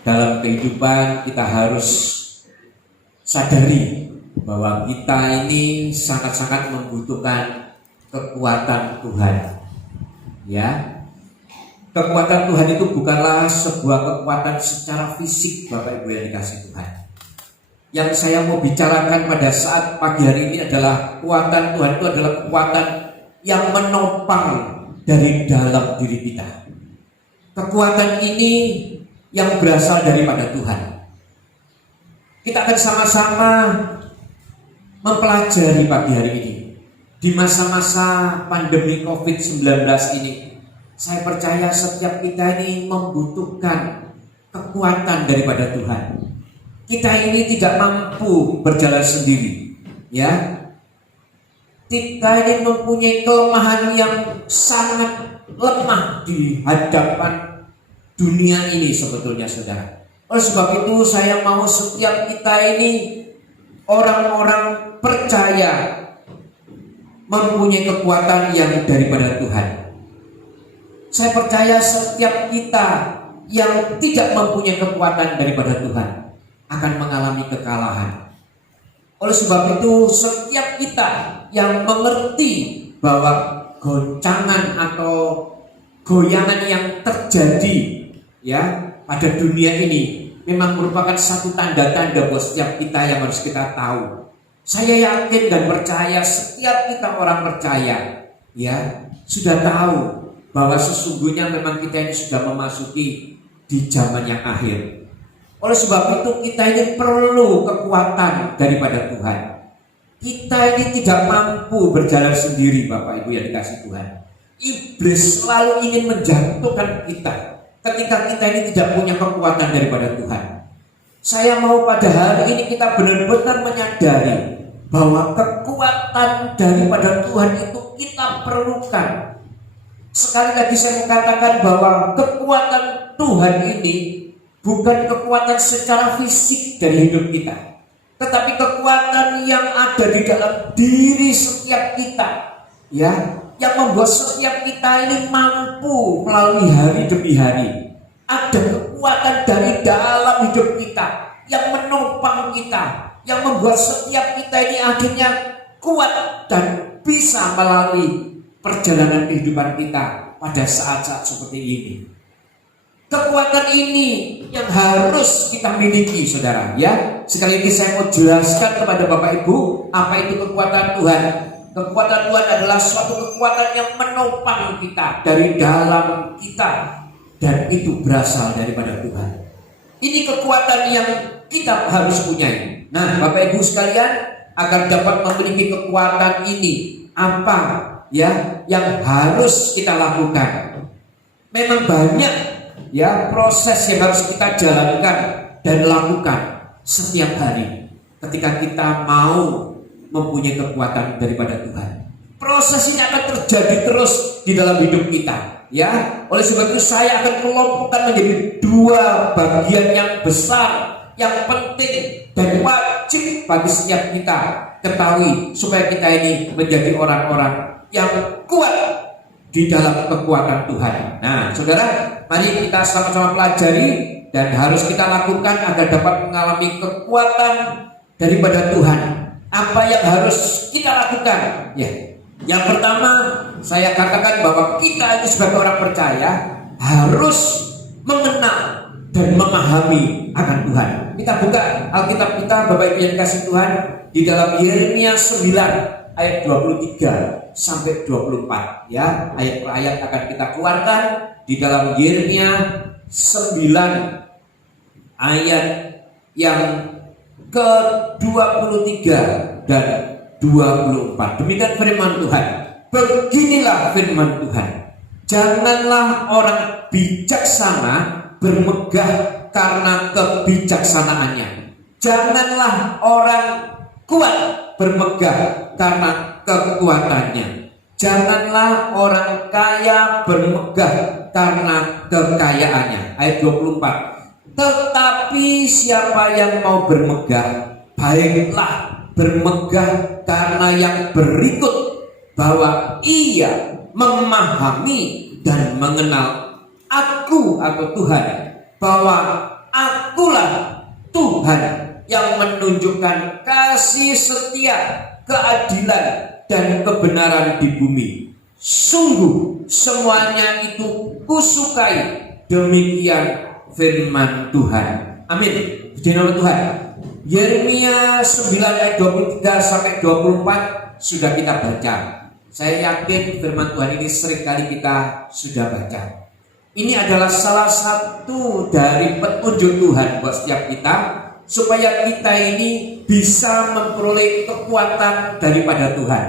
dalam kehidupan kita harus sadari bahwa kita ini sangat-sangat membutuhkan kekuatan Tuhan. Ya, kekuatan Tuhan itu bukanlah sebuah kekuatan secara fisik, Bapak Ibu yang dikasihi Tuhan. Yang saya mau bicarakan pada saat pagi hari ini adalah kekuatan Tuhan itu adalah kekuatan yang menopang dari dalam diri kita. Kekuatan ini yang berasal daripada Tuhan. Kita akan sama-sama mempelajari pagi hari ini. Di masa-masa pandemi COVID-19 ini, saya percaya setiap kita ini membutuhkan kekuatan daripada Tuhan. Kita ini tidak mampu berjalan sendiri, ya. Kita ini mempunyai kelemahan yang sangat lemah di hadapan dunia ini sebetulnya, saudara. Oleh sebab itu saya mau setiap kita ini orang-orang percaya mempunyai kekuatan yang daripada Tuhan. Saya percaya setiap kita yang tidak mempunyai kekuatan daripada Tuhan akan mengalami kekalahan. Oleh sebab itu setiap kita yang mengerti bahwa goncangan atau goyangan yang terjadi ya pada dunia ini memang merupakan satu tanda-tanda buat setiap kita yang harus kita tahu. Saya yakin dan percaya setiap kita orang percaya ya sudah tahu bahwa sesungguhnya memang kita ini sudah memasuki di zaman yang akhir. Oleh sebab itu kita ini perlu kekuatan daripada Tuhan. Kita ini tidak mampu berjalan sendiri, Bapak Ibu yang dikasihi Tuhan. Iblis selalu ingin menjatuhkan kita ketika kita ini tidak punya kekuatan daripada Tuhan. Saya mau pada hari ini kita benar-benar menyadari bahwa kekuatan daripada Tuhan itu kita perlukan. Sekali lagi saya mengatakan bahwa kekuatan Tuhan ini bukan kekuatan secara fisik dari hidup kita, tetapi kekuatan yang ada di dalam diri setiap kita, ya, yang membuat setiap kita ini mampu melalui hari demi hari. Ada kekuatan dari dalam hidup kita yang menopang kita, yang membuat setiap kita ini akhirnya kuat dan bisa melalui perjalanan kehidupan kita pada saat-saat seperti ini. Kekuatan ini yang harus kita miliki, saudara. Ya, sekali lagi saya mau jelaskan kepada Bapak Ibu apa itu kekuatan Tuhan. Kekuatan Tuhan adalah suatu kekuatan yang menopang kita dari dalam kita, dan itu berasal daripada Tuhan. Ini kekuatan yang kita harus punyai. Nah, Bapak Ibu sekalian, agar dapat memiliki kekuatan ini, apa ya yang harus kita lakukan? Memang banyak ya proses yang harus kita jalankan dan lakukan setiap hari ketika kita mau mempunyai kekuatan daripada Tuhan. Proses ini akan terjadi terus di dalam hidup kita, ya. Oleh sebab itu saya akan kelompokkan menjadi dua bagian yang besar, yang penting dan wajib bagi setiap kita ketahui supaya kita ini menjadi orang-orang yang kuat di dalam kekuatan Tuhan. Nah, saudara, mari kita sama-sama pelajari dan harus kita lakukan agar dapat mengalami kekuatan daripada Tuhan. Apa yang harus kita lakukan? Ya, yang pertama saya katakan bahwa kita itu sebagai orang percaya harus mengenal dan memahami akan Tuhan. Kita buka Alkitab kita, Bapak Ibu yang dikasihi Tuhan, di dalam Yeremia 9 ayat 23 sampai 24, ya. Ayat per ayat akan kita keluarkan di dalam Yeremia 9 ayat yang ke-23 dan 24. Demikian firman Tuhan. Beginilah firman Tuhan. Janganlah orang bijaksana bermegah karena kebijaksanaannya. Janganlah orang kuat bermegah karena kekuatannya. Janganlah orang kaya bermegah karena kekayaannya. Ayat 24. Tetapi siapa yang mau bermegah, baiklah bermegah karena yang berikut, bahwa ia memahami dan mengenal Aku atau Tuhan, bahwa Tuhan yang menunjukkan kasih setia, keadilan, dan kebenaran di bumi. Sungguh semuanya itu kusukai. Demikian firman Tuhan. Amin. Puji nama Tuhan. Yeremia 9 ayat 23 sampai 24 sudah kita baca. Saya yakin firman Tuhan ini seringkali kita sudah baca. Ini adalah salah satu dari petunjuk Tuhan buat setiap kita, supaya kita ini bisa memperoleh kekuatan daripada Tuhan.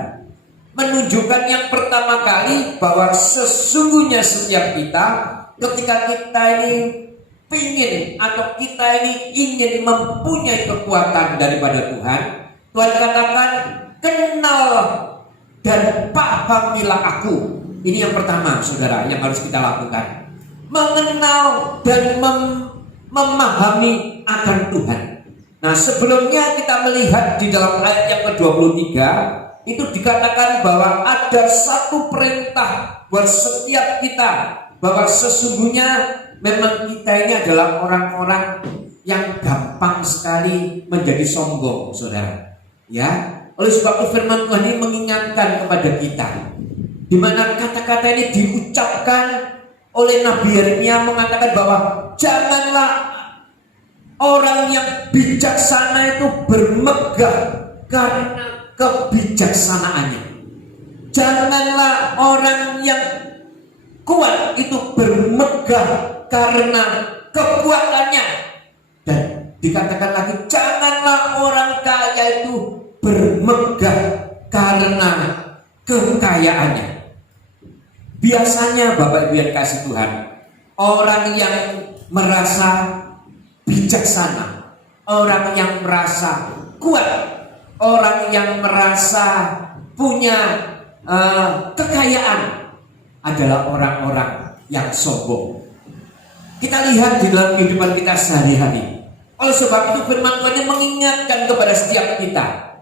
Menunjukkan yang pertama kali bahwa sesungguhnya setiap kita, ketika kita ini ingin atau kita ini ingin mempunyai kekuatan daripada Tuhan, Tuhan katakan, kenal dan pahamilah aku. Ini yang pertama, saudara, yang harus kita lakukan. Mengenal dan memahami akan Tuhan. Nah, sebelumnya kita melihat di dalam ayat yang ke-23 itu dikatakan bahwa ada satu perintah buat setiap kita, bahwa sesungguhnya memang kita ini adalah orang-orang yang gampang sekali menjadi sombong, saudara. Ya, oleh sebab itu firman Tuhan ini mengingatkan kepada kita, di mana kata-kata ini diucapkan oleh Nabi Yeremia, mengatakan bahwa janganlah orang yang bijaksana itu bermegah karena kebijaksanaannya. Janganlah orang yang kuat itu bermegah karena kekuatannya. Dan dikatakan lagi, janganlah orang kaya itu bermegah karena kekayaannya. Biasanya Bapak Ibu yang kasih Tuhan, orang yang merasa bijaksana, orang yang merasa kuat, orang yang merasa punya kekayaan adalah orang-orang yang sombong. Kita lihat di dalam kehidupan kita sehari-hari. Oleh sebab itu firman Tuhan ini mengingatkan kepada setiap kita.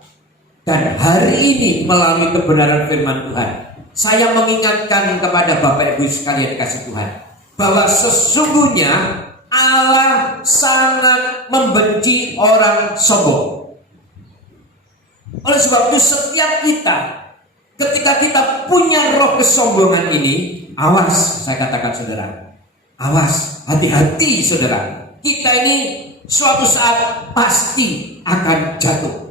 Dan hari ini melalui kebenaran firman Tuhan, saya mengingatkan kepada Bapak Ibu sekalian kasih Tuhan, bahwa sesungguhnya Allah sangat membenci orang sombong. Oleh sebab itu setiap kita, ketika kita punya roh kesombongan ini, awas, saya katakan saudara, awas, hati-hati saudara. Kita ini suatu saat pasti akan jatuh.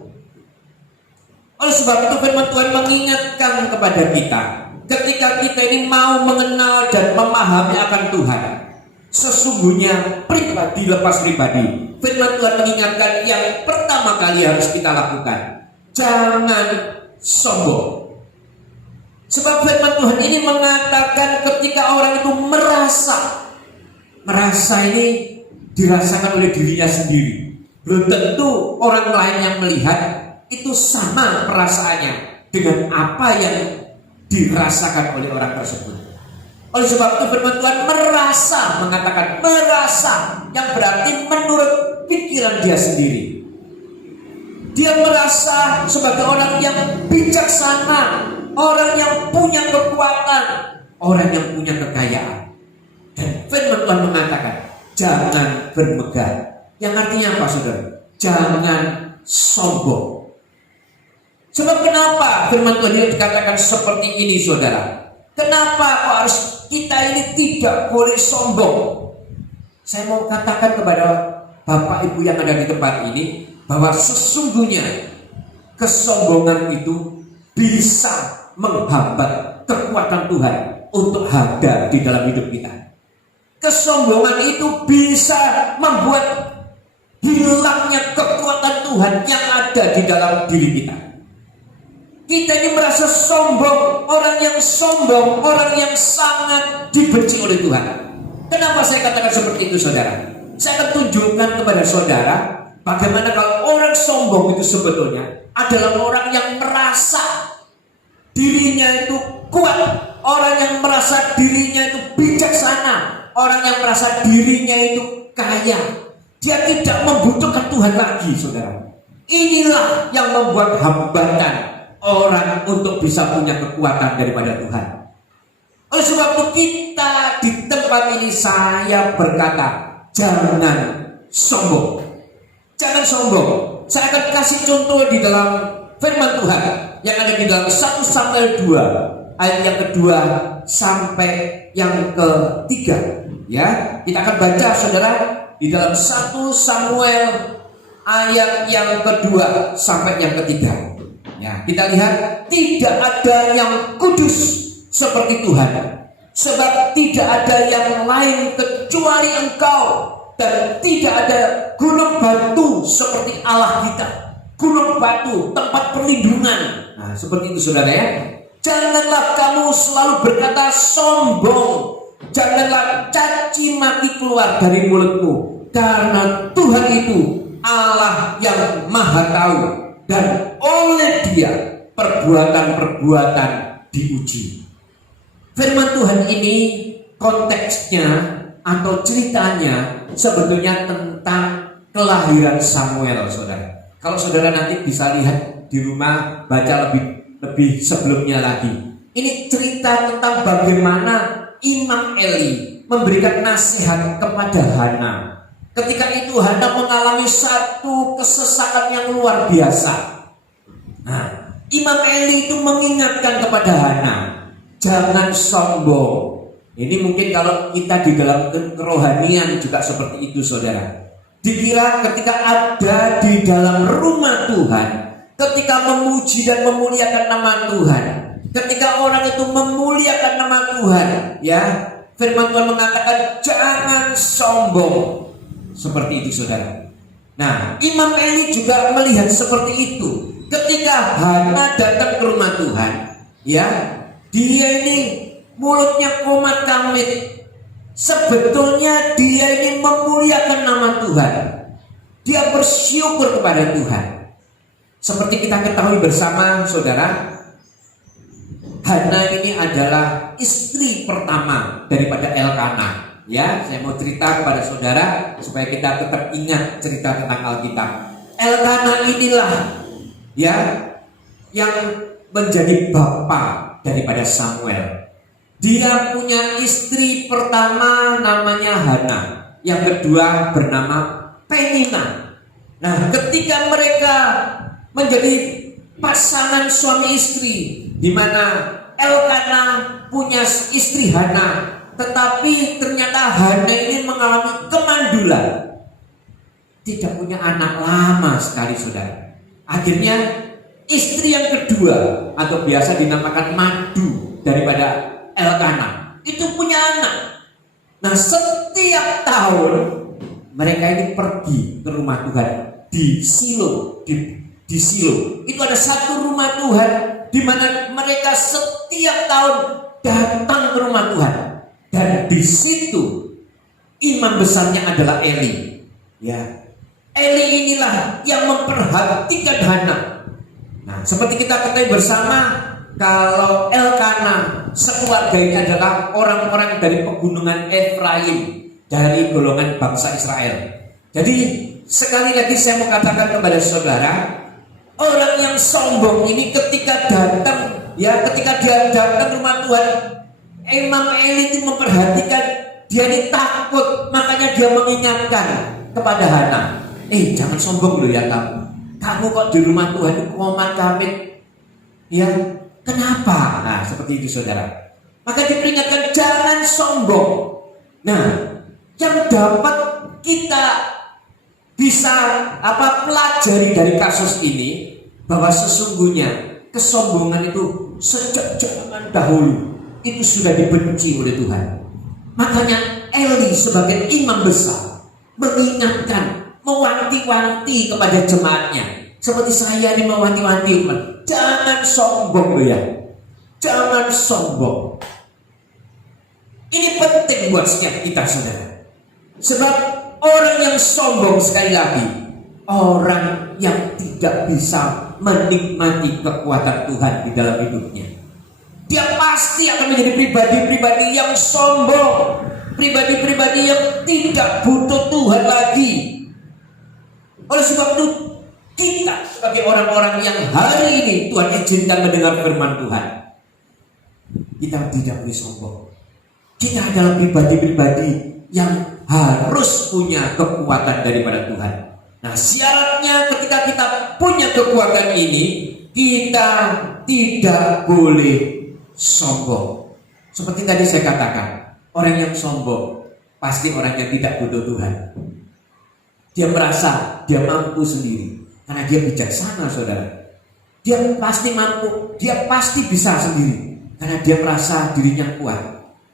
Oleh sebab itu firman Tuhan mengingatkan kepada kita, ketika kita ini mau mengenal dan memahami akan Tuhan, sesungguhnya pribadi lepas pribadi, firman Tuhan mengingatkan yang pertama kali harus kita lakukan, jangan sombong. Sebab firman Tuhan ini mengatakan ketika orang itu merasa ini dirasakan oleh dirinya sendiri, belum tentu orang lain yang melihat itu sama perasaannya dengan apa yang dirasakan oleh orang tersebut. Oleh sebab itu firman Tuhan mengatakan merasa, yang berarti menurut pikiran dia sendiri. Dia merasa sebagai orang yang bijaksana, orang yang punya kekuatan, orang yang punya kekayaan. Dan firman Tuhan mengatakan jangan bermegah. Yang artinya apa, saudara? Jangan sombong. Sebab kenapa firman Tuhan ini dikatakan seperti ini, saudara? Kenapa kok harus kita ini tidak boleh sombong? Saya mau katakan kepada Bapak Ibu yang ada di tempat ini, bahwa sesungguhnya kesombongan itu bisa menghambat kekuatan Tuhan untuk ada di dalam hidup kita. Kesombongan itu bisa membuat hilangnya kekuatan Tuhan yang ada di dalam diri kita. Kita ini merasa sombong, orang yang sombong, orang yang sangat dibenci oleh Tuhan. Kenapa saya katakan seperti itu, saudara? Saya akan tunjukkan kepada saudara bagaimana kalau orang sombong itu sebetulnya adalah orang yang merasa dirinya itu kuat, orang yang merasa dirinya itu bijaksana, orang yang merasa dirinya itu kaya. Dia tidak membutuhkan Tuhan lagi, saudara. Inilah yang membuat hambatan orang untuk bisa punya kekuatan daripada Tuhan. Oleh sebab itu kita di tempat ini, saya berkata, jangan sombong. Jangan sombong. Saya akan kasih contoh di dalam firman Tuhan yang ada di dalam 1 Samuel 2 ayat yang kedua sampai yang ketiga. Ya, kita akan baca saudara di dalam 1 Samuel ayat yang kedua sampai yang ketiga. Ya, kita lihat tidak ada yang kudus seperti Tuhan, sebab tidak ada yang lain kecuali Engkau, dan tidak ada gunung batu seperti Allah kita. Gunung batu, tempat perlindungan. Nah, seperti itu saudara ya. Janganlah kamu selalu berkata sombong. Janganlah caci maki keluar dari mulutmu, karena Tuhan itu Allah yang maha tahu, dan oleh Dia perbuatan-perbuatan diuji. Firman Tuhan ini konteksnya atau ceritanya sebetulnya tentang kelahiran Samuel, saudara. Kalau saudara nanti bisa lihat di rumah, baca lebih sebelumnya lagi. Ini cerita tentang bagaimana Imam Eli memberikan nasihat kepada Hana. Ketika itu Hana mengalami satu kesesakan yang luar biasa. Nah, Imam Eli itu mengingatkan kepada Hana, jangan sombong. Ini mungkin kalau kita di dalam kerohanian juga seperti itu saudara. Dikira ketika ada di dalam rumah Tuhan, ketika memuji dan memuliakan nama Tuhan, ketika orang itu memuliakan nama Tuhan, ya, firman Tuhan mengatakan jangan sombong. Seperti itu saudara. Nah, Imam Eli juga melihat seperti itu. Ketika Hana datang ke rumah Tuhan, ya, dia ini mulutnya komat kamit. Sebetulnya dia ini memuliakan nama Tuhan. Dia bersyukur kepada Tuhan. Seperti kita ketahui bersama saudara, Hana ini adalah istri pertama daripada Elkana. Ya, saya mau cerita kepada saudara supaya kita tetap ingat cerita tentang Alkitab. Elkana inilah ya yang menjadi bapak daripada Samuel. Dia punya istri pertama namanya Hana, yang kedua bernama Penina. Nah, ketika mereka menjadi pasangan suami istri, di mana Elkana punya istri Hana, tetapi ternyata Hana ini mengalami kemandulan, tidak punya anak lama sekali saudara. Akhirnya istri yang kedua atau biasa dinamakan madu daripada Elkana itu punya anak. Nah, setiap tahun mereka ini pergi ke rumah Tuhan di Silo. Di Silo itu ada satu rumah Tuhan di mana mereka setiap tahun datang ke rumah Tuhan, dan di situ imam besarnya adalah Eli. Ya, Eli inilah yang memperhatikan Hana. Nah, seperti kita ketahui bersama, kalau Elkana sekeluarga ini adalah orang-orang dari pegunungan Efraim, dari golongan bangsa Israel. Jadi sekali lagi saya mau katakan kepada saudara, orang yang sombong ini ketika datang, ya, ketika dia datang ke rumah Tuhan, Imam Eli itu memperhatikan, dia ini takut, makanya dia mengingatkan kepada Hana, jangan sombong loh ya kamu kok di rumah Tuhan itu komat kamit, ya, kenapa? Nah, seperti itu saudara. Maka diperingatkan jangan sombong. Nah, yang dapat kita bisa pelajari dari kasus ini, bahwa sesungguhnya kesombongan itu sejak zaman dahulu itu sudah dibenci oleh Tuhan. Makanya Eli sebagai imam besar mengingatkan, mewanti-wanti kepada jemaatnya, seperti saya ini mewanti-wanti, jangan sombong loh ya, jangan sombong. Ini penting buat setiap kita saudara. Sebab orang yang sombong, sekali lagi, orang yang tidak bisa menikmati kekuatan Tuhan di dalam hidupnya. Dia pasti akan menjadi pribadi-pribadi yang sombong, pribadi-pribadi yang tidak butuh Tuhan lagi. Oleh sebab itu, kita sebagai orang-orang yang hari ini Tuhan izinkan mendengar firman Tuhan, kita tidak boleh sombong. Kita adalah pribadi-pribadi yang harus punya kekuatan daripada Tuhan. Nah, syaratnya ketika kita punya kekuatan ini, kita tidak boleh sombong. Seperti tadi saya katakan, orang yang sombong pasti orang yang tidak butuh Tuhan. Dia merasa dia mampu sendiri karena dia bijaksana, saudara. Dia pasti mampu, dia pasti bisa sendiri karena dia merasa dirinya kuat.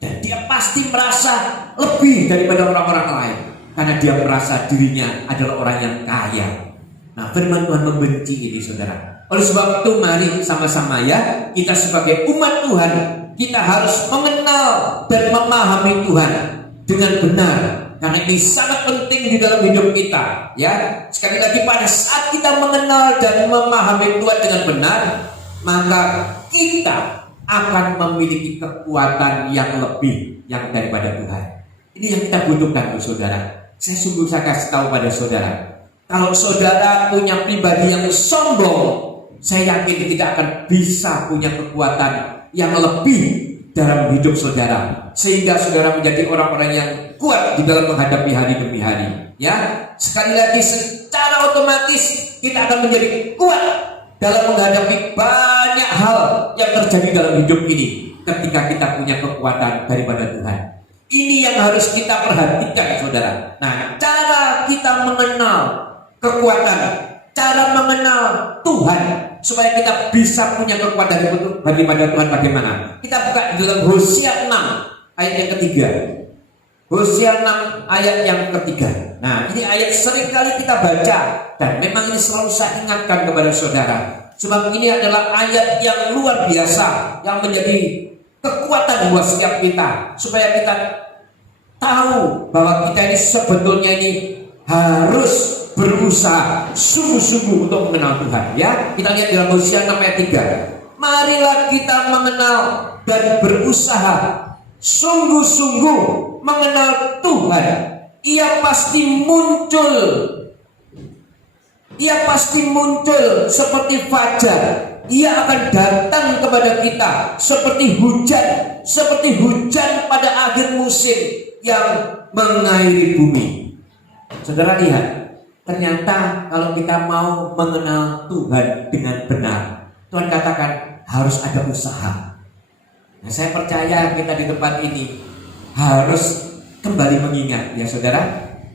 Dan dia pasti merasa lebih daripada orang-orang lain karena dia merasa dirinya adalah orang yang kaya. Nah, firman Tuhan membenci ini, saudara. Oleh sebab itu mari sama-sama ya, kita sebagai umat Tuhan, kita harus mengenal dan memahami Tuhan dengan benar. Karena ini sangat penting di dalam hidup kita, ya. Sekali lagi, pada saat kita mengenal dan memahami Tuhan dengan benar, maka kita akan memiliki kekuatan yang lebih yang daripada Tuhan. Ini yang kita butuhkan, saudara. Saya kasih tahu pada saudara, kalau saudara punya pribadi yang sombong, saya yakin tidak akan bisa punya kekuatan yang lebih dalam hidup saudara, sehingga saudara menjadi orang-orang yang kuat di dalam menghadapi hari demi hari. Ya, sekali lagi, secara otomatis kita akan menjadi kuat dalam menghadapi banyak hal yang terjadi dalam hidup ini ketika kita punya kekuatan daripada Tuhan. Ini yang harus kita perhatikan, saudara. Nah, cara kita mengenal kekuatan, cara mengenal Tuhan supaya kita bisa punya kekuatan daripada Tuhan bagaimana? Kita buka di dalam Hosea 6 ayat yang ketiga. Hosea 6 ayat yang ketiga. Nah, ini ayat sering kali kita baca dan memang ini selalu saya ingatkan kepada saudara. Sebab ini adalah ayat yang luar biasa yang menjadi kekuatan buat setiap kita supaya kita tahu bahwa kita ini sebetulnya ini harus berusaha sungguh-sungguh untuk mengenal Tuhan, ya. Kita lihat dalam Hosea 6 ayat 3. Marilah kita mengenal dan berusaha sungguh-sungguh mengenal Tuhan. Ia pasti muncul. Ia pasti muncul seperti fajar. Ia akan datang kepada kita seperti hujan pada akhir musim yang mengairi bumi. Saudara lihat, ternyata kalau kita mau mengenal Tuhan dengan benar, Tuhan katakan harus ada usaha. Nah, saya percaya kita di tempat ini harus kembali mengingat, ya saudara,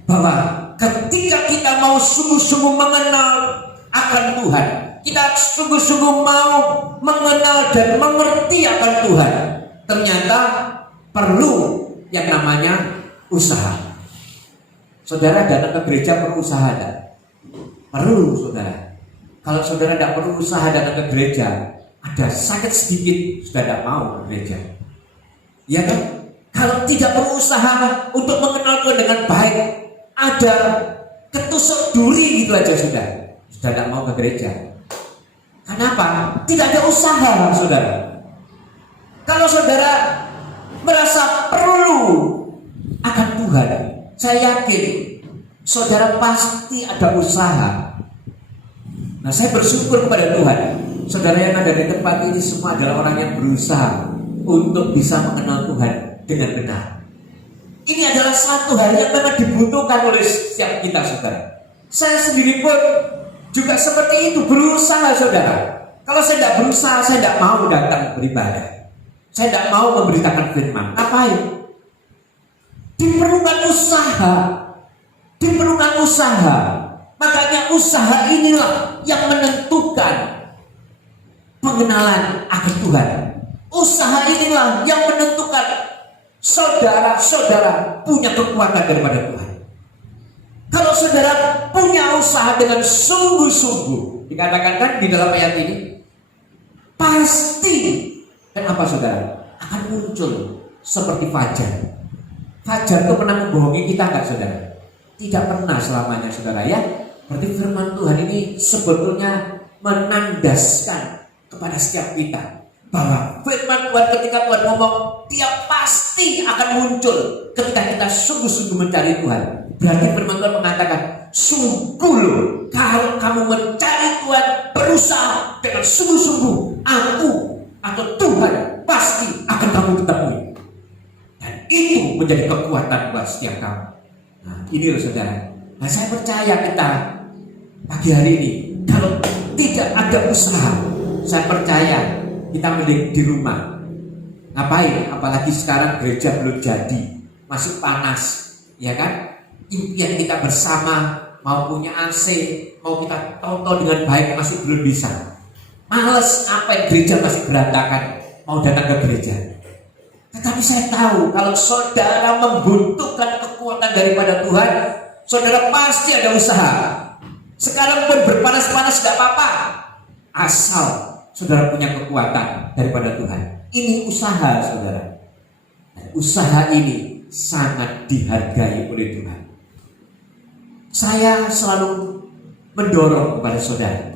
bahwa ketika kita mau sungguh-sungguh mengenal akan Tuhan, kita sungguh-sungguh mau mengenal dan mengerti akan Tuhan, ternyata perlu yang namanya usaha. Saudara datang ke gereja perlu usaha, tak? Perlu, saudara. Kalau saudara tidak perlu usaha datang ke gereja, ada sakit sedikit sudah tidak mau ke gereja, ya kan? Kalau tidak berusaha untuk mengenal Tuhan dengan baik, ada ketusuk duri gitu aja sudah tidak mau ke gereja. Kenapa? Tidak ada usaha, saudara. Kalau saudara merasa perlu akan Tuhan, saya yakin saudara pasti ada usaha. Nah, saya bersyukur kepada Tuhan, saudara yang ada di tempat ini semua adalah orang yang berusaha untuk bisa mengenal Tuhan dengan benar. Ini adalah satu hal yang memang dibutuhkan oleh setiap kita, saudara. Saya sendiri pun juga seperti itu, berusaha, saudara. Kalau saya tidak berusaha, saya tidak mau datang beribadah. Saya tidak mau memberitakan firman. Ngapain? Diperlukan usaha. Diperlukan usaha. Makanya usaha inilah yang menentukan pengenalan akan Tuhan. Usaha inilah yang menentukan saudara-saudara punya kekuatan daripada Tuhan. Kalau saudara punya usaha dengan sungguh-sungguh, dikatakan kan di dalam ayat ini, pasti kenapa saudara akan muncul seperti fajar. Fajar itu pernah membohongi kita enggak, saudara? Tidak pernah selamanya, saudara, ya. Berarti firman Tuhan ini sebetulnya menandaskan kepada setiap kita bahwa firman Tuhan ketika Tuhan ngomong, dia pasti akan muncul ketika kita sungguh-sungguh mencari Tuhan. Berarti firman Tuhan mengatakan, sungguh loh, kalau kamu mencari Tuhan, berusaha dengan sungguh-sungguh, aku atau Tuhan pasti akan kamu temui. Dan itu menjadi kekuatan buat setiap kamu. Nah, ini loh saudara. Nah, saya percaya kita pagi hari ini, kalau tidak ada usaha, saya percaya kita mending di rumah. Ngapain? Apalagi sekarang gereja belum jadi, masih panas, ya kan? Impian kita bersama, mau punya AC, mau kita tonton dengan baik masih belum bisa. Males, ngapain gereja masih berantakan, mau datang ke gereja. Tetapi saya tahu kalau saudara membutuhkan kekuatan daripada Tuhan, saudara pasti ada usaha. Sekarang pun berpanas-panas gak apa-apa, asal saudara punya kekuatan daripada Tuhan. Ini usaha saudara. Dan usaha ini sangat dihargai oleh Tuhan. Saya selalu mendorong kepada saudara.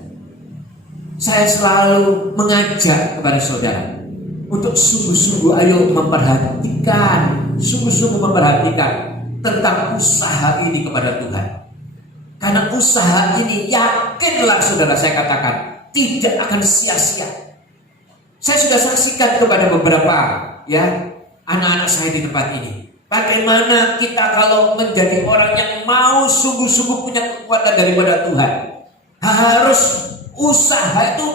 Saya selalu mengajak kepada saudara untuk sungguh-sungguh ayo memperhatikan, sungguh-sungguh memperhatikan tentang usaha ini kepada Tuhan. Karena usaha ini, yakinlah saudara, saya katakan tidak akan sia-sia. Saya sudah saksikan kepada beberapa anak-anak saya di tempat ini, bagaimana kita kalau menjadi orang yang mau sungguh-sungguh punya kekuatan daripada Tuhan, harus usaha itu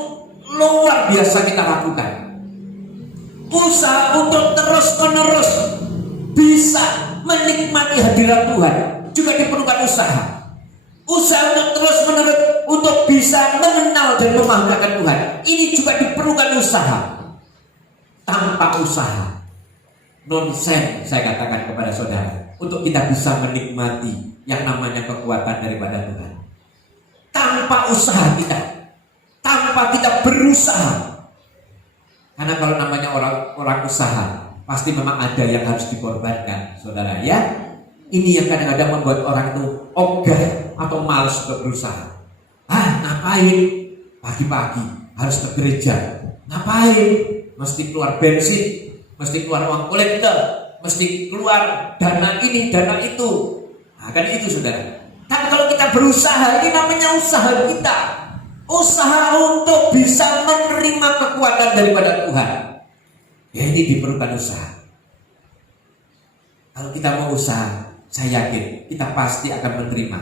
luar biasa kita lakukan. Usaha untuk terus-menerus bisa menikmati hadirat Tuhan juga diperlukan usaha. Usaha untuk terus-menerus untuk bisa mengenal dan memahami Tuhan, ini juga diperlukan usaha. Tanpa usaha, nonsen saya katakan kepada saudara, untuk kita bisa menikmati yang namanya kekuatan daripada Tuhan. Tanpa usaha kita, tanpa kita berusaha. Karena kalau namanya orang usaha, pasti memang ada yang harus dikorbankan, saudara ya. Ini yang kadang-kadang membuat orang itu ogah atau malas untuk berusaha. Ngapain? Pagi-pagi harus ke gereja. Ngapain? Mesti keluar bensin, mesti keluar uang kolektor, mesti keluar dana ini, dana itu. Kan itu saudara. Tapi kalau kita berusaha, ini namanya usaha kita. Usaha untuk bisa menerima kekuatan daripada Tuhan. Ya, ini diperlukan usaha. Kalau kita mau usaha, saya yakin kita pasti akan menerima.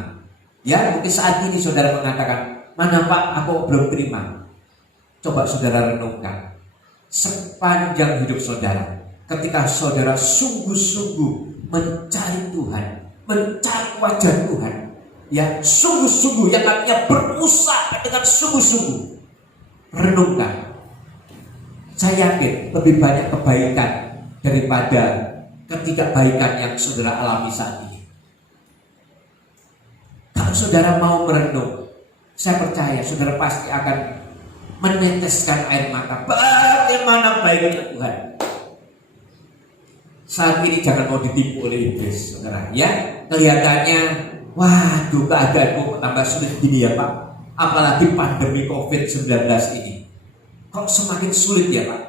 Ya, mungkin saat ini saudara mengatakan, mana Pak, aku belum terima. Coba saudara renungkan. Sepanjang hidup saudara, ketika saudara sungguh-sungguh mencari Tuhan, mencari wajah Tuhan, ya sungguh-sungguh, yang artinya berusaha dengan sungguh-sungguh, renungkan. Saya yakin lebih banyak kebaikan daripada ketidakbaikan yang saudara alami saat ini. Kalau saudara mau merenung, saya percaya saudara pasti akan meneteskan air mata. Bagaimana baiknya Tuhan. Saat ini jangan mau ditipu oleh iblis, saudara. Ya, kelihatannya, waduh, keadaanku tambah sulit gini ya Pak. Apalagi pandemi COVID-19 ini. Kok semakin sulit ya Pak?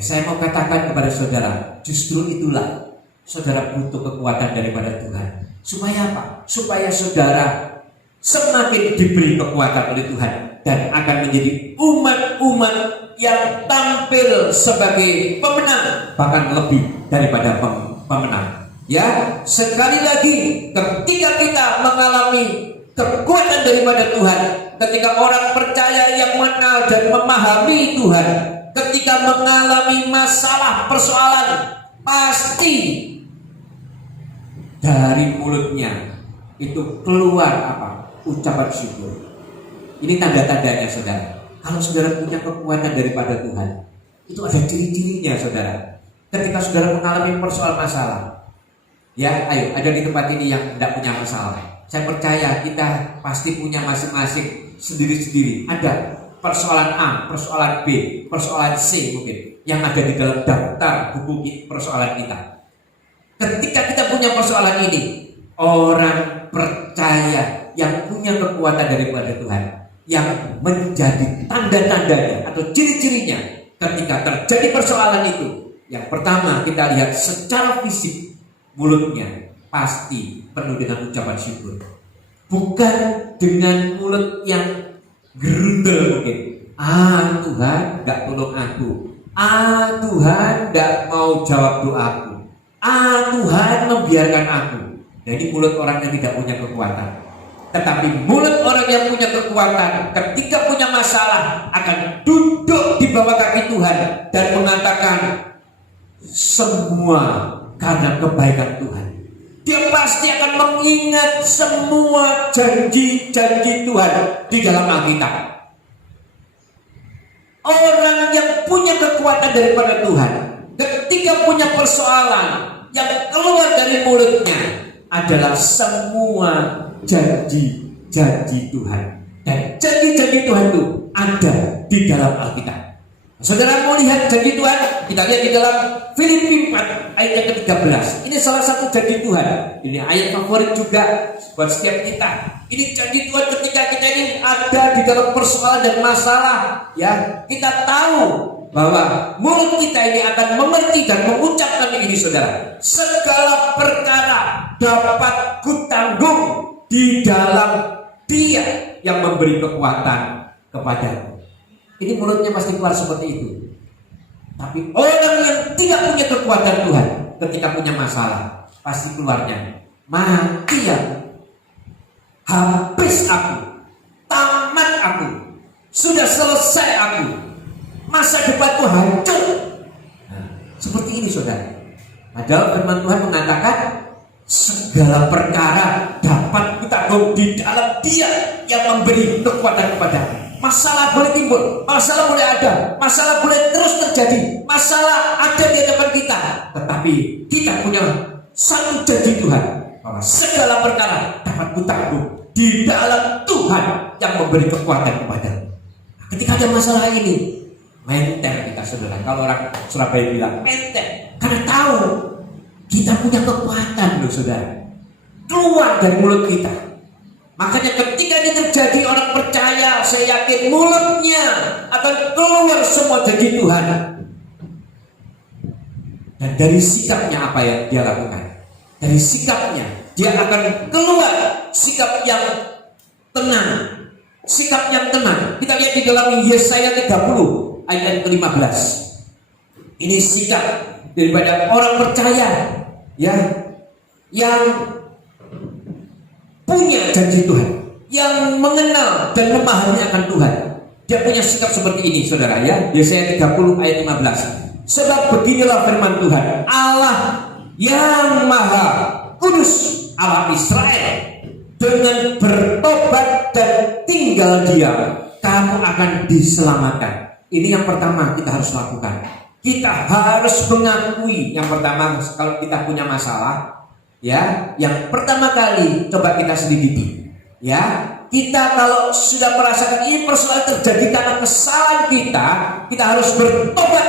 Saya mau katakan kepada saudara, justru itulah saudara butuh kekuatan daripada Tuhan. Supaya apa? Supaya saudara semakin diberi kekuatan oleh Tuhan dan akan menjadi umat-umat yang tampil sebagai pemenang, bahkan lebih daripada pemenang. Ya, sekali lagi, ketika kita mengalami kekuatan daripada Tuhan, ketika orang percaya yang mengenal dan memahami Tuhan, ketika mengalami masalah persoalan, pasti dari mulutnya itu keluar apa? Ucapan syukur. Ini tanda-tandanya saudara. Kalau saudara punya kekuatan daripada Tuhan, itu ada ciri-cirinya saudara. Ketika saudara mengalami persoalan masalah, ya ayo, ada di tempat ini yang tidak punya masalah. Saya percaya kita pasti punya masing-masing sendiri-sendiri. Ada persoalan A, persoalan B, persoalan C mungkin yang ada di dalam daftar buku persoalan kita. Ketika kita punya persoalan ini, orang percaya yang punya kekuatan daripada Tuhan, yang menjadi tanda-tandanya atau ciri-cirinya ketika terjadi persoalan itu, yang pertama kita lihat secara fisik, mulutnya pasti penuh dengan ucapan syukur. Bukan dengan mulut yang gerundel mungkin. Tuhan gak tolong aku. Tuhan gak mau jawab doaku. Tuhan membiarkan aku. Jadi mulut orang yang tidak punya kekuatan. Tetapi mulut orang yang punya kekuatan ketika punya masalah akan duduk di bawah kaki Tuhan dan mengatakan semua karena kebaikan Tuhan. Dia pasti akan mengingat semua janji-janji Tuhan di dalam Alkitab. Orang yang punya kekuatan daripada Tuhan, ketika punya persoalan, yang keluar dari mulutnya adalah semua janji-janji Tuhan. Dan janji-janji Tuhan itu ada di dalam Alkitab. Saudara mau lihat janji Tuhan? Kita lihat di dalam Filipi 4 ayat yang ke-13. Ini salah satu janji Tuhan. Ini ayat favorit juga buat setiap kita. Ini janji Tuhan ketika kita ini ada di dalam persoalan dan masalah. Ya, kita tahu bahwa mulut kita ini akan mengerti dan mengucapkan ini, saudara. Segala perkara dapat kutanggung di dalam Dia yang memberi kekuatan kepadaku. Ini mulutnya pasti keluar seperti itu. Tapi orang yang tidak punya kekuatan Tuhan ketika punya masalah, pasti keluarnya mati aku, habis aku, tamat aku, sudah selesai aku, masa depanku hancur. Nah, seperti ini, saudara. Padahal firman Tuhan mengatakan segala perkara dapat kutanggung di dalam Dia yang memberi kekuatan kepadamu. Masalah boleh timbul, masalah boleh ada, masalah boleh terus terjadi, masalah ada di hadapan kita. Tetapi kita punya satu janji Tuhan, bahwa segala perkara dapat kutanggung di dalam Tuhan yang memberi kekuatan kepadamu. Ketika ada masalah ini, menter kita, saudara. Kalau orang Surabaya bilang menter, karena tahu kita punya kekuatan loh, saudara. Keluar dari mulut kita. Makanya ketika ini terjadi, orang percaya, saya yakin mulutnya akan keluar semua janji Tuhan. Dan dari sikapnya apa yang dia lakukan? Dari sikapnya dia akan keluar sikap yang tenang. Sikap yang tenang. Kita lihat di dalam Yesaya 30 ayat ke-15. Ini sikap daripada orang percaya, ya, yang punya janji Tuhan, yang mengenal dan memahami akan Tuhan. Dia punya sikap seperti ini, saudara, ya. Yesaya 30 ayat 15. Sebab beginilah firman Tuhan, Allah yang Maha Kudus, Allah Israel, dengan bertobat dan tinggal diam, kamu akan diselamatkan. Ini yang pertama kita harus lakukan. Kita harus mengakui yang pertama, kalau kita punya masalah, ya, yang pertama kali coba kita selidiki, ya. Kita kalau sudah merasakan ini persoalan terjadi karena kesalahan kita harus bertobat.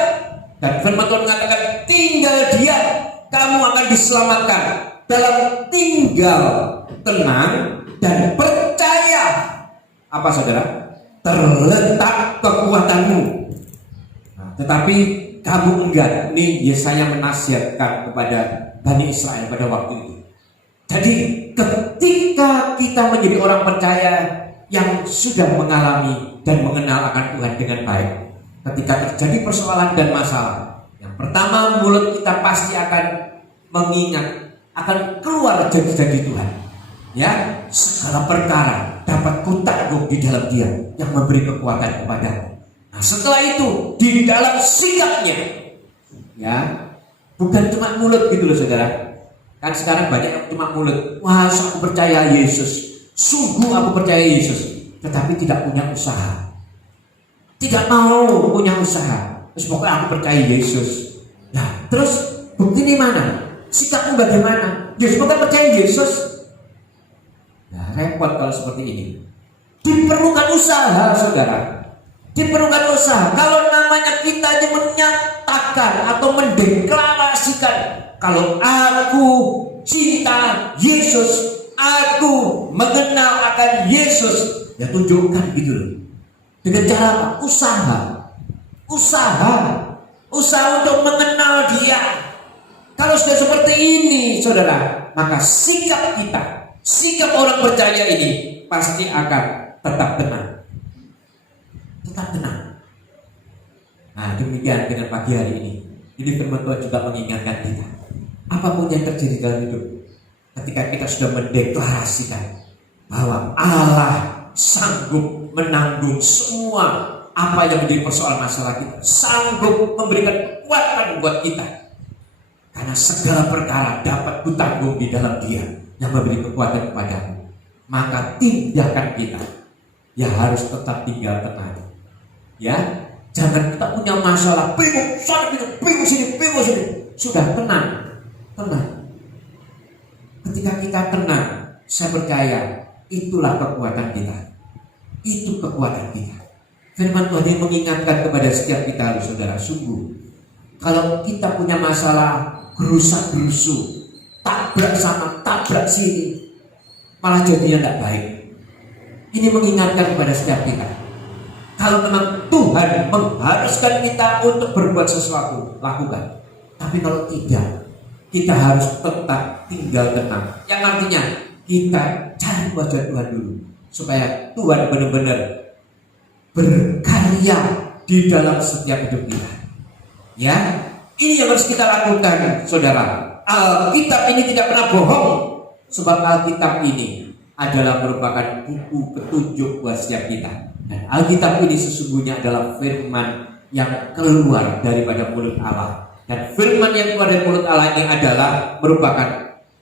Dan firman Tuhan mengatakan tinggal dia, kamu akan diselamatkan. Dalam tinggal tenang dan percaya, apa, saudara? Terletak kekuatanmu. Nah, tetapi kamu enggak. Ini Yesaya menasihatkan kepada Bani Israel pada waktu itu. Jadi ketika kita menjadi orang percaya yang sudah mengalami dan mengenal akan Tuhan dengan baik, ketika terjadi persoalan dan masalah, yang pertama mulut kita pasti akan mengingat, akan keluar janji-janji Tuhan. Ya, segala perkara dapat kutanggung di dalam Dia yang memberi kekuatan kepadamu. Nah, setelah itu di dalam sikapnya, ya, bukan cuma mulut gitu loh, saudara. Kan sekarang banyak yang cuma mulut. Wah, aku percaya Yesus. Sungguh aku percaya Yesus. Tetapi tidak punya usaha. Tidak mau punya usaha. Terus pokoknya aku percaya Yesus. Nah, terus bukti mana? Sikapmu bagaimana? Yesus bukan percaya Yesus. Nah, repot kalau seperti ini. Diperlukan usaha, saudara. Diperlukan usaha. Kalau namanya kita ini menyatakan atau mendeklarasikan, kalau aku cinta Yesus, aku mengenal akan Yesus, ya tunjukkan gitu loh. Dengan cara apa? Usaha untuk mengenal Dia. Kalau sudah seperti ini, saudara, maka sikap kita, sikap orang percaya ini pasti akan tetap tenang. Tetap tenang. Nah, demikian dengan pagi hari ini. Ini firman Tuhan juga mengingatkan kita. Apapun yang terjadi dalam hidup, ketika kita sudah mendeklarasikan bahwa Allah sanggup menanggung semua apa yang menjadi persoalan masalah kita, sanggup memberikan kekuatan buat kita, karena segala perkara dapat kutanggung di dalam Dia yang memberi kekuatan kepadamu. Maka tindakan kita ya harus tetap tinggal tenang. Ya, jangan kita punya masalah, bingung sana, bingung sini, sudah tenang. Ketika kita tenang, saya percaya itulah kekuatan kita. Itu kekuatan kita. Firman Tuhan yang mengingatkan kepada setiap kita, saudara, sungguh kalau kita punya masalah gerusak-gerusu, tabrak sana, tabrak sini, malah jadinya tidak baik. Ini mengingatkan kepada setiap kita, kalau memang Tuhan mengharuskan kita untuk berbuat sesuatu, lakukan. Tapi kalau tidak, kita harus tetap tinggal tenang. Yang artinya kita cari wajah Tuhan dulu, supaya Tuhan benar-benar berkarya di dalam setiap hidup kita. Ya, ini yang harus kita lakukan, saudara. Alkitab ini tidak pernah bohong, sebab Alkitab ini adalah merupakan buku petunjuk buat setiap kita. Dan Alkitab ini sesungguhnya adalah firman yang keluar daripada mulut Allah. Dan firman yang keluar dari mulut Allah ini adalah merupakan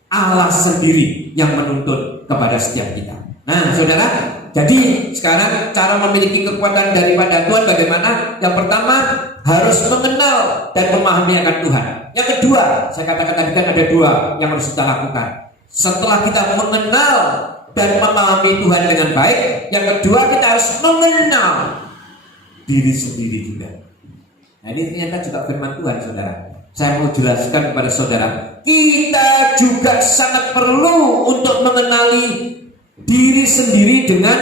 Allah sendiri yang menuntun kepada setiap kita. Nah, saudara, jadi sekarang cara memiliki kekuatan daripada Tuhan bagaimana? Yang pertama, harus mengenal dan memahami akan Tuhan. Yang kedua, saya katakan tadi kan ada dua yang harus kita lakukan. Setelah kita mengenal dan memahami Tuhan dengan baik, yang kedua kita harus mengenal diri sendiri juga. Nah, ini ternyata juga firman Tuhan, saudara. Saya mau jelaskan kepada saudara, kita juga sangat perlu untuk mengenali diri sendiri dengan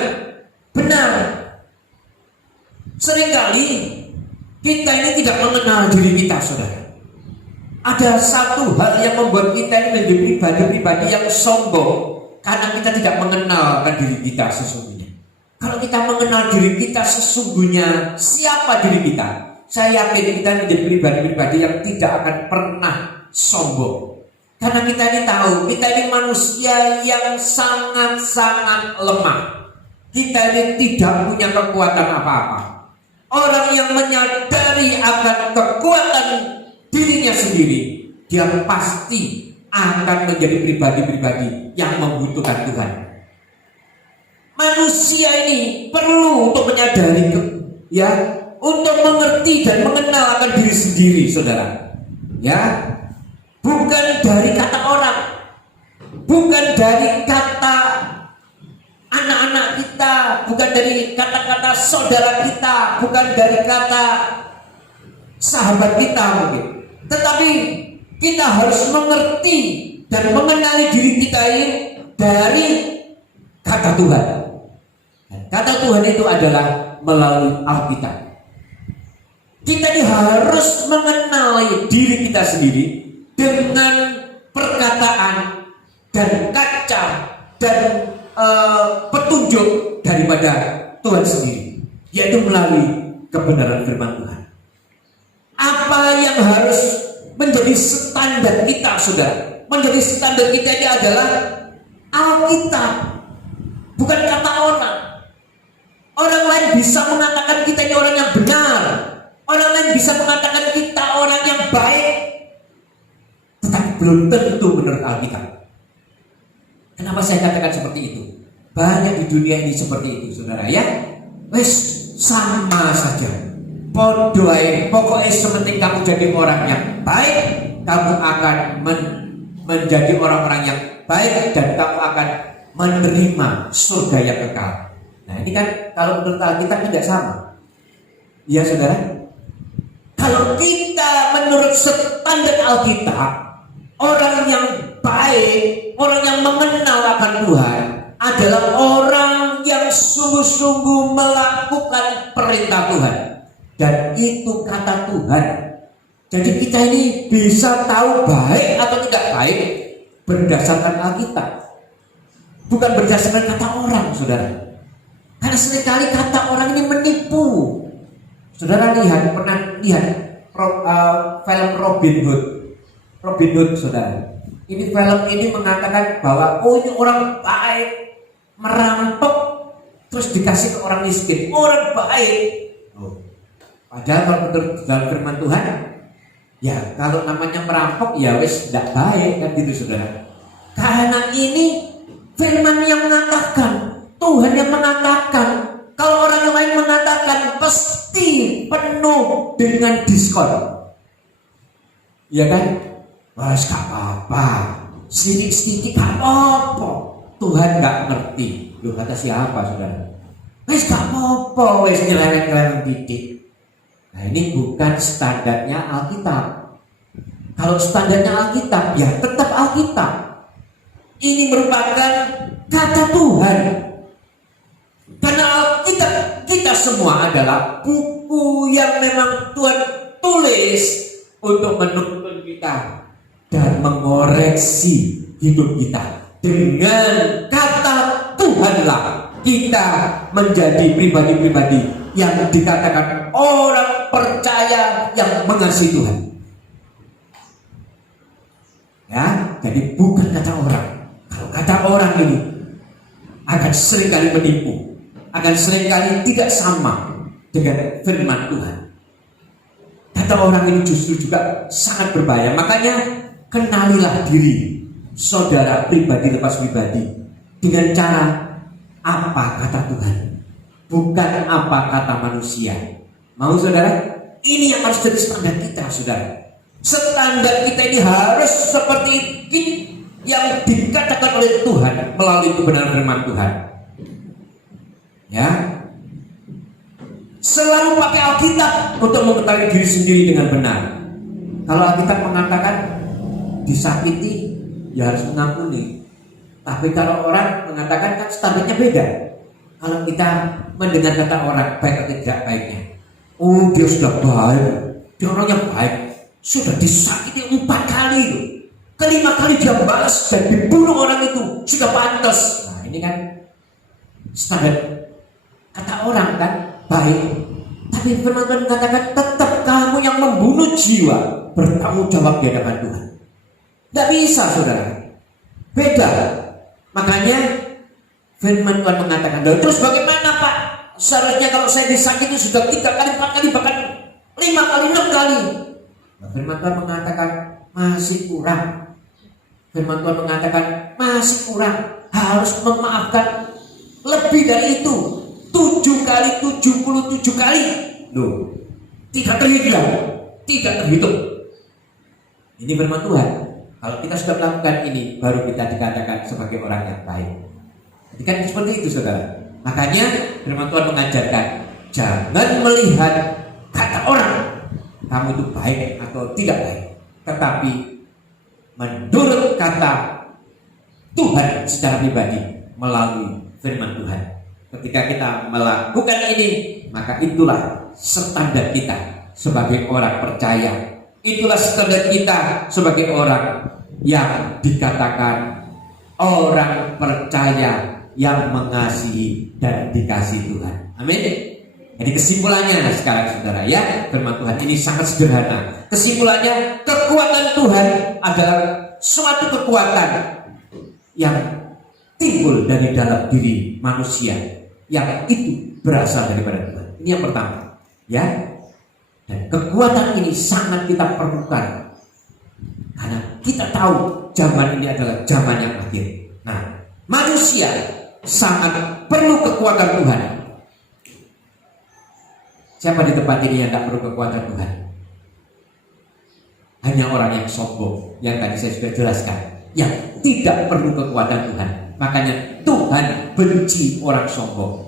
benar. Seringkali kita ini tidak mengenal diri kita, saudara. Ada satu hal yang membuat kita ini menjadi pribadi-pribadi yang sombong, karena kita tidak mengenalkan diri kita sesungguhnya. Kalau kita mengenal diri kita sesungguhnya, siapa diri kita, saya yakin kita menjadi pribadi-pribadi yang tidak akan pernah sombong. Karena kita ini tahu, kita ini manusia yang sangat-sangat lemah. Kita ini tidak punya kekuatan apa-apa. Orang yang menyadari akan kekuatan dirinya sendiri, dia pasti akan menjadi pribadi-pribadi yang membutuhkan Tuhan. Manusia ini perlu untuk menyadari, untuk mengerti dan mengenal akan diri sendiri, saudara. Ya, bukan dari kata orang, bukan dari kata anak-anak kita, bukan dari kata-kata saudara kita, bukan dari kata sahabat kita mungkin. Tetapi kita harus mengerti dan mengenali diri kita ini dari kata Tuhan. Dan kata Tuhan itu adalah melalui Alkitab. Kita ini harus mengenali diri kita sendiri dengan perkataan dan kaca dan petunjuk daripada Tuhan sendiri, yaitu melalui kebenaran firman Tuhan. Apa yang harus menjadi standar kita, saudara? Menjadi standar kita ini adalah Alkitab, bukan kata orang. Orang lain bisa mengatakan kita ini orang yang benar, orang lain bisa mengatakan kita orang yang baik, tetapi belum tentu menurut Alkitab. Kenapa saya katakan seperti itu? Banyak di dunia ini seperti itu, saudara, ya. Wes sama saja. Podo ae, pokoknya sementing kamu jadi orang yang baik, kamu akan menjadi orang-orang yang baik dan kamu akan menerima surga yang kekal. Nah, ini kan kalau menurut Alkitab tidak sama. Iya, saudara. Kalau kita menurut standar Alkitab, orang yang baik, orang yang mengenal akan Tuhan adalah orang yang sungguh-sungguh melakukan perintah Tuhan. Dan itu kata Tuhan. Jadi kita ini bisa tahu baik atau tidak baik berdasarkan Alkitab, bukan berdasarkan kata orang, saudara. Karena seringkali kata orang ini menipu. Saudara pernah lihat film Robin Hood, saudara. Ini film ini mengatakan bahwa ini orang baik, merampok terus dikasih ke orang miskin, orang baik. Padahal kalau menurut dalam firman Tuhan, ya kalau namanya merampok ya wis tidak baik kan gitu saudara. Karena ini firman yang mengatakan, Tuhan yang mengatakan. Kalau orang lain mengatakan pasti penuh dengan diskon, ya kan? Wah, gak apa-apa, sedikit-sedikit gak apa-apa. Tuhan gak ngerti. Loh, kata siapa saudara? Wes gak apa-apa, wes nyeleweng-nyeleweng dikit. Nah, ini bukan standarnya Alkitab. Kalau standarnya Alkitab, ya tetap Alkitab. Ini merupakan kata Tuhan. Karena Alkitab kita semua adalah buku yang memang Tuhan tulis untuk menuntun kita dan mengoreksi hidup kita. Dengan kata Tuhanlah kita menjadi pribadi-pribadi yang dikatakan orang percaya yang mengasihi Tuhan. Ya, jadi bukan kata orang. Kalau kata orang ini akan seringkali menipu, akan seringkali tidak sama dengan firman Tuhan. Kata orang ini justru juga sangat berbahaya. Makanya kenalilah diri saudara pribadi lepas pribadi dengan cara apa kata Tuhan, bukan apa kata manusia. Mau saudara? Ini yang harus jadi standar kita, saudara. Standar kita ini harus seperti ini yang dikatakan oleh Tuhan melalui kebenaran firman Tuhan. Ya, selalu pakai Alkitab untuk mengetahui diri sendiri dengan benar. Kalau Alkitab mengatakan disakiti, ya harus mengampuni. Tapi kalau orang mengatakan kan standarnya beda. Kalau kita mendengar kata orang baik atau tidak baiknya, oh dia sudah baik, dia orangnya baik, sudah disakiti 4 kali, kelima kali dia balas dan dibunuh orang itu, sudah pantas. Nah ini kan standar kata orang kan baik. Tapi firman Tuhan mengatakan tetap kamu yang membunuh jiwa bertanggung jawab di hadapan Tuhan. Tidak bisa saudara, beda. Makanya firman Tuhan mengatakan, terus bagaimana Pak? Seharusnya kalau saya disakiti sudah 3 kali, 4 kali, bahkan 5 kali, 6 kali. Nah, firman Tuhan mengatakan masih kurang. Firman Tuhan mengatakan masih kurang, harus memaafkan lebih dari itu, 7 kali, 77 kali. Loh, tidak terhitung, tidak terhitung. Ini firman Tuhan. Kalau kita sudah melakukan ini, baru kita dikatakan sebagai orang yang baik. Jadi kan seperti itu saudara. Makanya firman Tuhan mengajarkan, jangan melihat kata orang kamu itu baik atau tidak baik, tetapi menurut kata Tuhan secara pribadi melalui firman Tuhan. Ketika kita melakukan ini, maka itulah standar kita sebagai orang percaya. Itulah standar kita sebagai orang yang dikatakan orang percaya yang mengasihi dan dikasihi Tuhan. Amin. Jadi kesimpulannya sekarang saudara ya, firman Tuhan ini sangat sederhana. Kesimpulannya, kekuatan Tuhan adalah suatu kekuatan yang timbul dari dalam diri manusia, yang itu berasal daripada Tuhan. Ini yang pertama ya. Dan kekuatan ini sangat kita perlukan karena kita tahu zaman ini adalah zaman yang akhir. Nah, manusia sangat perlu kekuatan Tuhan. Siapa di tempat ini yang tidak perlu kekuatan Tuhan? Hanya orang yang sombong, yang tadi saya sudah jelaskan, yang tidak perlu kekuatan Tuhan. Makanya Tuhan benci orang sombong.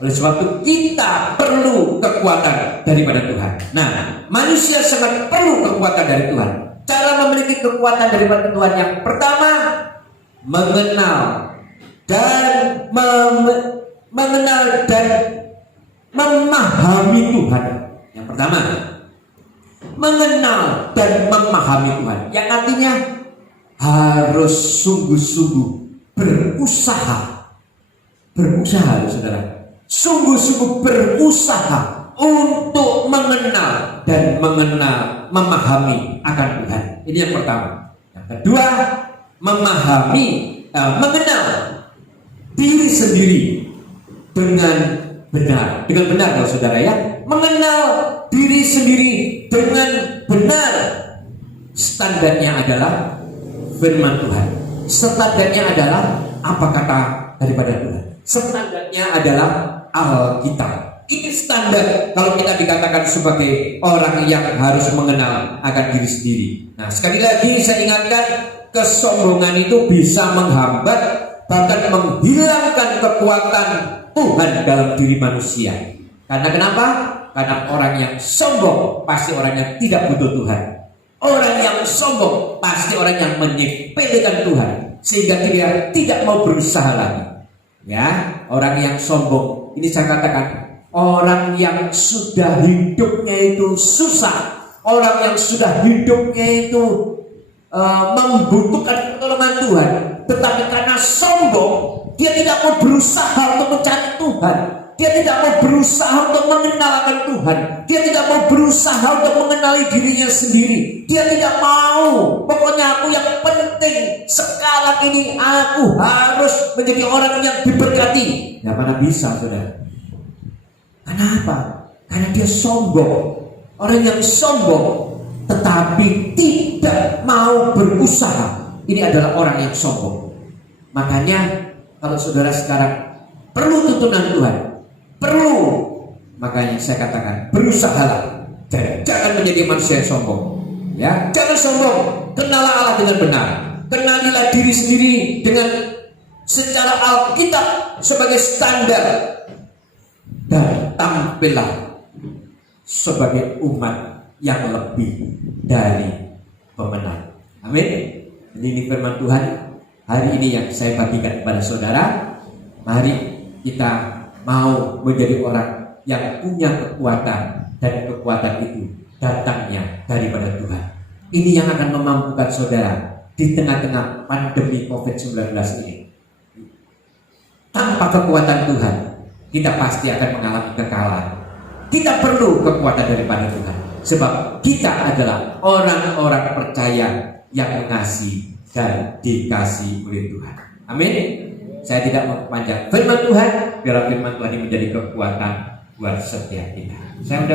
Oleh sebab itu kita perlu kekuatan daripada Tuhan. Nah, manusia sangat perlu kekuatan dari Tuhan. Cara memiliki kekuatan daripada Tuhan yang pertama, mengenal dan memahami Tuhan. Yang pertama, mengenal dan memahami Tuhan. Yang artinya harus sungguh-sungguh berusaha. Berusaha, saudara. Sungguh-sungguh berusaha untuk mengenal dan memahami akan Tuhan. Ini yang pertama. Yang kedua, mengenal diri sendiri dengan benar. Dengan benar kalau saudara ya, mengenal diri sendiri dengan benar. Standarnya adalah firman Tuhan. Standarnya adalah apa kata daripada Tuhan. Standarnya adalah Alkitab. Ini standar kalau kita dikatakan sebagai orang yang harus mengenal akan diri sendiri. Nah, sekali lagi saya ingatkan, kesombongan itu bisa menghambat, bahkan menghilangkan kekuatan Tuhan dalam diri manusia. Karena kenapa? Karena orang yang sombong pasti orang yang tidak butuh Tuhan. Orang yang sombong pasti orang yang menyepelekan Tuhan, sehingga dia tidak mau berusaha lagi. Ya, orang yang sombong ini saya katakan orang yang sudah hidupnya itu susah, orang yang sudah hidupnya itu membutuhkan pertolongan Tuhan, tetapi karena sombong dia tidak mau berusaha untuk mencari Tuhan, dia tidak mau berusaha untuk mengenal akan Tuhan, dia tidak mau berusaha untuk mengenali dirinya sendiri, dia tidak mau. Pokoknya aku yang penting sekarang ini aku harus menjadi orang yang diberkati. Ya mana bisa, saudara? Kenapa? Karena dia sombong. Orang yang sombong tetapi tidak mau berusaha, ini adalah orang yang sombong. Makanya kalau saudara sekarang perlu tuntunan Tuhan, perlu, makanya saya katakan berusahalah dan jangan menjadi manusia yang sombong. Ya, jangan sombong. Kenalilah Allah dengan benar. Kenalilah diri sendiri dengan secara Alkitab sebagai standar, dan tampillah sebagai umat yang lebih dari pemenang. Amin. Ini firman Tuhan hari ini yang saya bagikan kepada saudara. Mari kita mau menjadi orang yang punya kekuatan, dan kekuatan itu datangnya daripada Tuhan. Ini yang akan memampukan saudara di tengah-tengah pandemi COVID-19 ini. Tanpa kekuatan Tuhan, kita pasti akan mengalami kekalahan. Kita perlu kekuatan daripada Tuhan, sebab kita adalah orang-orang percaya yang mengasihi dan dikasihi oleh Tuhan. Amin. Saya tidak memperpanjang firman Tuhan, biarlah firman Tuhan ini menjadi kekuatan buat setiap kita. Saya